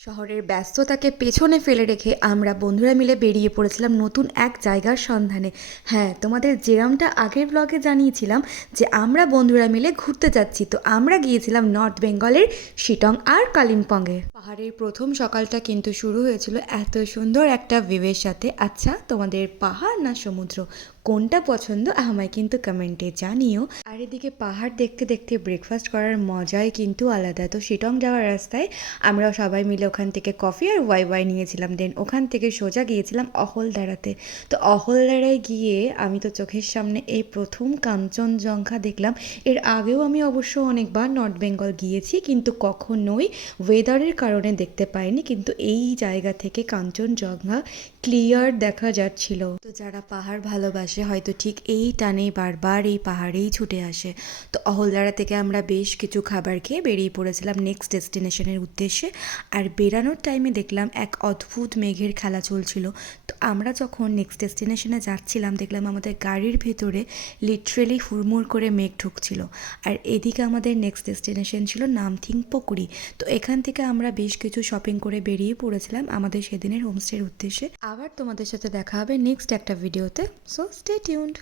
শহরের ব্যস্ততাকে পেছনে ফেলে রেখে আমরা বন্ধুরা মিলে বেরিয়ে পড়েছিলাম নতুন এক জায়গার সন্ধানে। হ্যাঁ, তোমাদের যেরমটা আগের ব্লগে জানিয়েছিলাম যে আমরা বন্ধুরা মিলে ঘুরতে যাচ্ছি, তো আমরা গিয়েছিলাম নর্থ বেঙ্গলের শিটং আর কালিম্পংয়ে। পাহাড়ের প্রথম সকালটা কিন্তু শুরু হয়েছিল এত সুন্দর একটা ভিউয়ের সাথে। আচ্ছা, তোমাদের পাহাড় না সমুদ্র কোনটা পছন্দ আমায় কিন্তু কমেন্টে জানিও। আর এদিকে পাহাড় দেখতে দেখতে ব্রেকফাস্ট করার মজাই কিন্তু আলাদা। তো শিটং যাওয়ার রাস্তায় আমরা সবাই মিলে ওখান থেকে কফি আর ওয়াই নিয়েছিলাম। দেন ওখান থেকে সোজা গিয়েছিলাম অহলদারাতে। তো অহলদারায় গিয়ে আমি তো চোখের সামনে এই প্রথম কাঞ্চনজঙ্ঘা দেখলাম। এর আগেও আমি অবশ্য অনেকবার নর্থ বেঙ্গল গিয়েছি, কিন্তু কখনোই ওয়েদারের কারণে দেখতে পাইনি, কিন্তু এই জায়গা থেকে কাঞ্চনজঙ্ঘা ক্লিয়ার দেখা যাচ্ছিল। তো যারা পাহাড় ভালোবাসে হয়তো ঠিক এই টানেই বারবার এই পাহাড়েই ছুটে আসে। তো অহলদারা থেকে আমরা বেশ কিছু খাবার খেয়ে বেরিয়ে পড়েছিলাম নেক্সট ডেস্টিনেশনের উদ্দেশ্যে। আর বেরানোর টাইমে দেখলাম এক অদ্ভুত মেঘের খেলা চলছিল। তো আমরা যখন নেক্সট ডেস্টিনেশনে যাচ্ছিলাম দেখলাম আমাদের গাড়ির ভেতরে লিটারেলি হুড়মুড় করে মেঘ ঢুকছিল। আর এদিকে আমাদের নেক্সট ডেস্টিনেশন ছিল নামথিং পুকুরি। তো এখান থেকে আমরা বেশ কিছু শপিং করে বেরিয়ে পড়েছিলাম আমাদের সেদিনের হোমস্টের উদ্দেশ্যে। আবার তোমাদের সাথে দেখা হবে নেক্সট একটা ভিডিওতে, সো স্টে টিউনড।